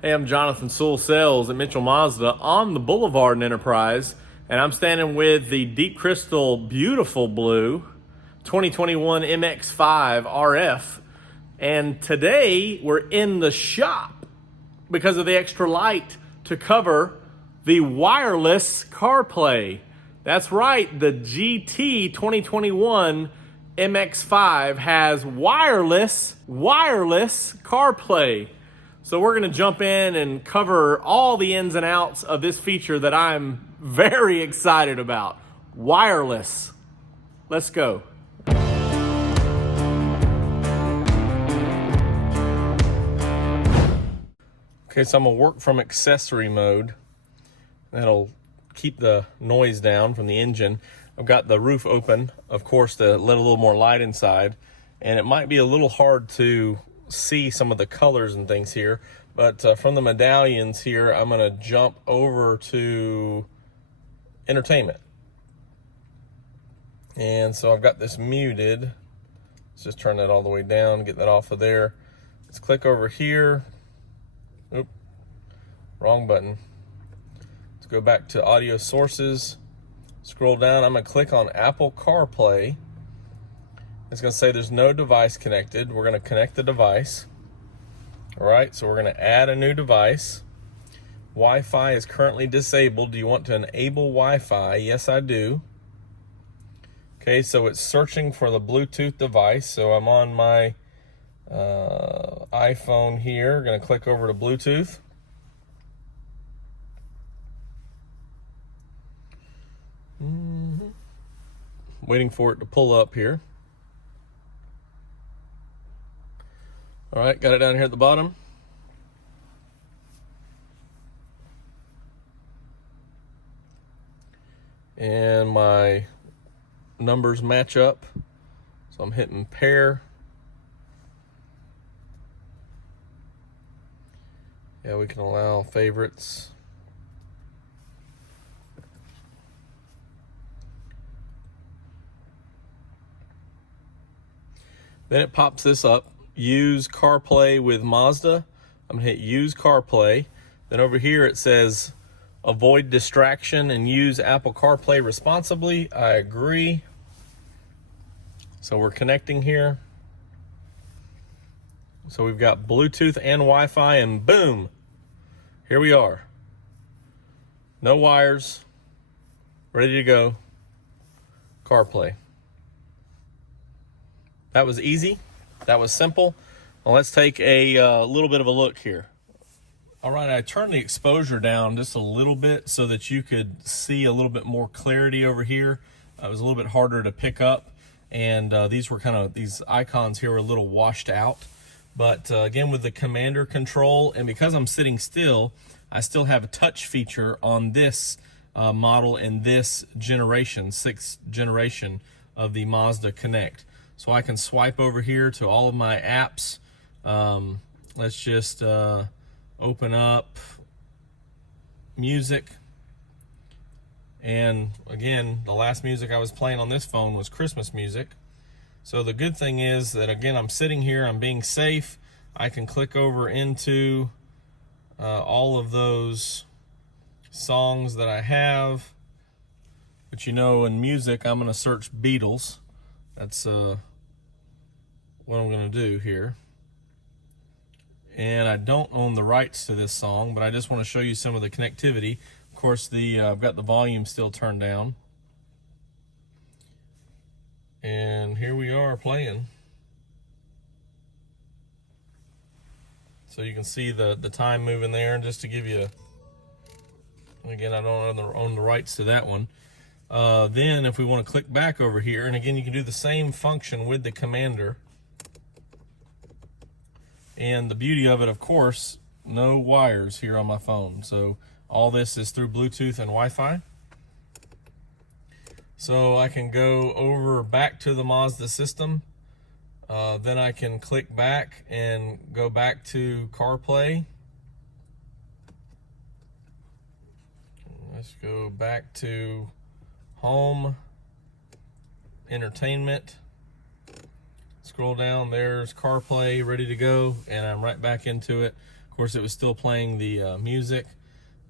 Hey, I'm Jonathan Sewell Sales at Mitchell Mazda on the Boulevard in Enterprise, and I'm standing with the Deep Crystal Beautiful Blue 2021 MX5 RF. And today we're in the shop because of the extra light to cover the wireless CarPlay. That's right, the GT 2021 MX5 has wireless CarPlay. So we're gonna jump in and cover all the ins and outs of this feature that I'm very excited about. Wireless. Let's go. Okay, so I'm gonna work from accessory mode. That'll keep the noise down from the engine. I've got the roof open, of course, to let a little more light inside. And it might be a little hard to see some of the colors and things here, but from the medallions here, I'm gonna jump over to entertainment. And so I've got this muted. Let's just turn that all the way down, get that off of there. Let's click over here. Oop, wrong button. Let's go back to audio sources. Scroll down, I'm gonna click on Apple CarPlay. It's gonna say there's no device connected. We're gonna connect the device. All right, so we're gonna add a new device. Wi-Fi is currently disabled. Do you want to enable Wi-Fi? Yes, I do. Okay, so it's searching for the Bluetooth device. So I'm on my iPhone here. Gonna click over to Bluetooth. Waiting for it to pull up here. All right, got it down here at the bottom. And my numbers match up. So I'm hitting pair. Yeah, we can allow favorites. Then it pops this up. Use CarPlay with Mazda. I'm gonna hit use CarPlay. Then over here it says avoid distraction and use Apple CarPlay responsibly. I agree. So we're connecting here. So we've got Bluetooth and Wi-Fi, and boom, here we are. No wires, ready to go. CarPlay. That was easy. That was simple. Well, let's take a little bit of a look here. All right, I turned the exposure down just a little bit so that you could see a little bit more clarity over here. It was a little bit harder to pick up, and these icons here were a little washed out. But again, with the commander control, and because I'm sitting still, I still have a touch feature on this model in this generation, 6th generation of the Mazda Connect. So I can swipe over here to all of my apps. Let's just open up music. And again, the last music I was playing on this phone was Christmas music. So the good thing is that, again, I'm sitting here, I'm being safe. I can click over into all of those songs that I have. But you know, in music, I'm gonna search Beatles. That's what I'm gonna do here. And I don't own the rights to this song, but I just want to show you some of the connectivity. Of course, I've got the volume still turned down. And here we are playing. So you can see the time moving there, and just to give you, again, I don't own the rights to that one. Then if we want to click back over here, and again, you can do the same function with the commander. And the beauty of it, of course, no wires here on my phone. So all this is through Bluetooth and Wi-Fi. So I can go over back to the Mazda system. Then I can click back and go back to CarPlay. Let's go back to Home, Entertainment. Scroll down, there's CarPlay ready to go, and I'm right back into it. Of course, it was still playing the music.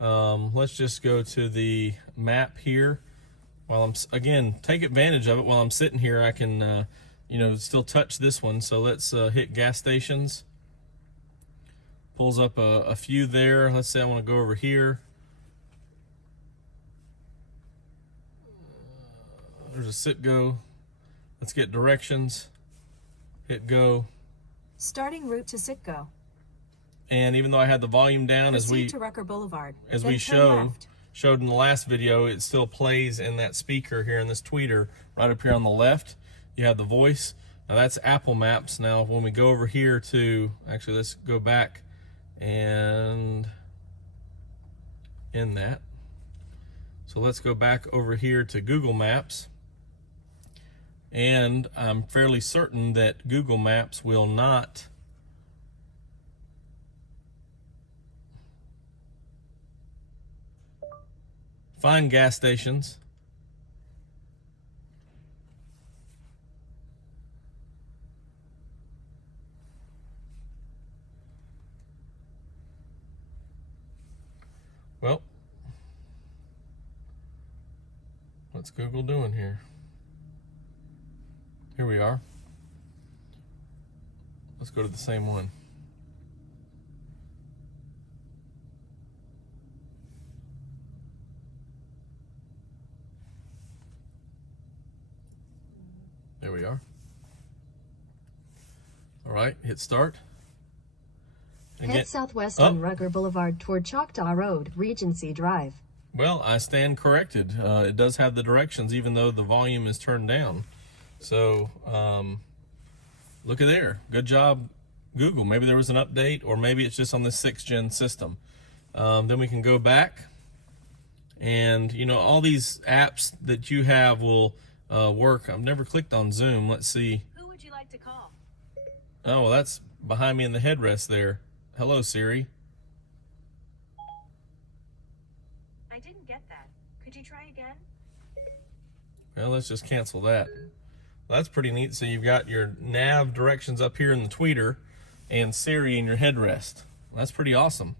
Let's just go to the map here. While I'm, again, take advantage of it while I'm sitting here. I can, you know, still touch this one. So let's hit gas stations. Pulls up a few there. Let's say I want to go over here. There's a sit go. Let's get directions. Hit go. Starting route to Sitco. And even though I had the volume down, Proceed to Rucker Boulevard, as we showed in the last video, it still plays in that speaker here in this tweeter right up here on the left. You have the voice. Now that's Apple Maps. Now when we go over here to, actually let's go back and in that. So let's go back over here to Google Maps. And I'm fairly certain that Google Maps will not find gas stations. Well, what's Google doing here? Here we are. Let's go to the same one. There we are. All right, hit start. Head southwest on Rucker Boulevard toward Choctaw Road, Regency Drive. Well, I stand corrected. It does have the directions, even though the volume is turned down. So, look at there. Good job, Google. Maybe there was an update, or maybe it's just on this 6th gen system. Then we can go back, and you know, all these apps that you have will work. I've never clicked on Zoom. Let's see. Who would you like to call? Oh, well, that's behind me in the headrest there. Hello, Siri. I didn't get that. Could you try again? Well, let's just cancel that. Well, that's pretty neat. So you've got your nav directions up here in the tweeter and Siri in your headrest. Well, that's pretty awesome.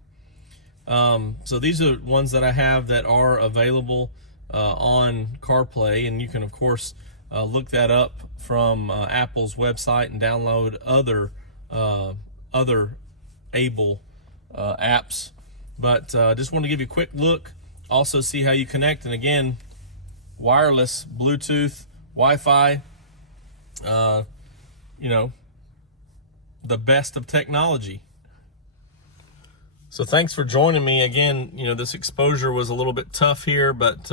So these are ones that I have that are available on CarPlay, and you can of course look that up from Apple's website and download other able apps. But just want to give you a quick look, also see how you connect. And again, wireless, Bluetooth, Wi-Fi, you know, the best of technology. So thanks for joining me again. You know, this exposure was a little bit tough here, but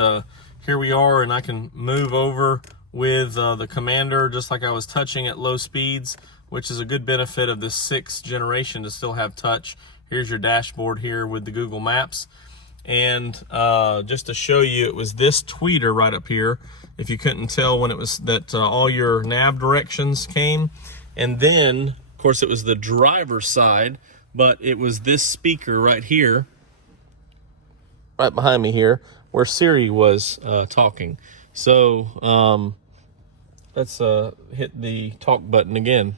here we are, and I can move over with the Commander just like I was touching at low speeds, which is a good benefit of this 6th generation to still have touch. Here's your dashboard here with the Google Maps. And just to show you, it was this tweeter right up here, if you couldn't tell when it was that all your nav directions came. And then, of course, it was the driver's side, but it was this speaker right here, right behind me here, where Siri was talking. So let's hit the talk button again.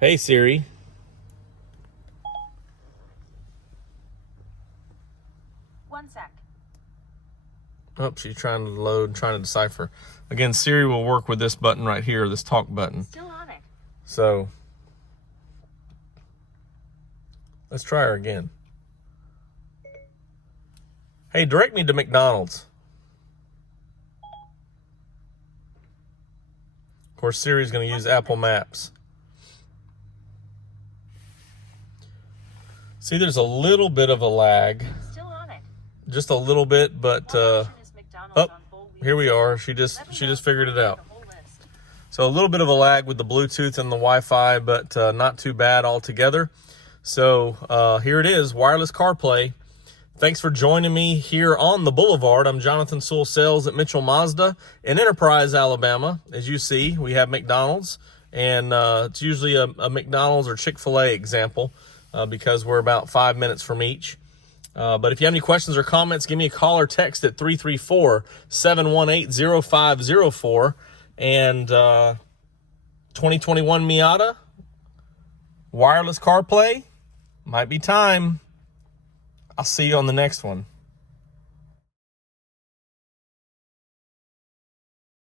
Hey, Siri. One sec. Oh, she's trying to load, trying to decipher. Again, Siri will work with this button right here, this talk button. Still on it. So let's try her again. Hey, direct me to McDonald's. Of course, Siri's going to use Apple Maps. See, there's a little bit of a lag. Still on it. Just a little bit, but oh, here we are. She just figured it out. So a little bit of a lag with the Bluetooth and the Wi-Fi, but not too bad altogether. So here it is, wireless CarPlay. Thanks for joining me here on the Boulevard. I'm Jonathan Sewell Sales at Mitchell Mazda in Enterprise, Alabama. As you see, we have McDonald's, and it's usually a McDonald's or Chick-fil-A example because we're about 5 minutes from each. But if you have any questions or comments, give me a call or text at 334-718-0504. And 2021 Miata, Wireless CarPlay, might be time. I'll see you on the next one.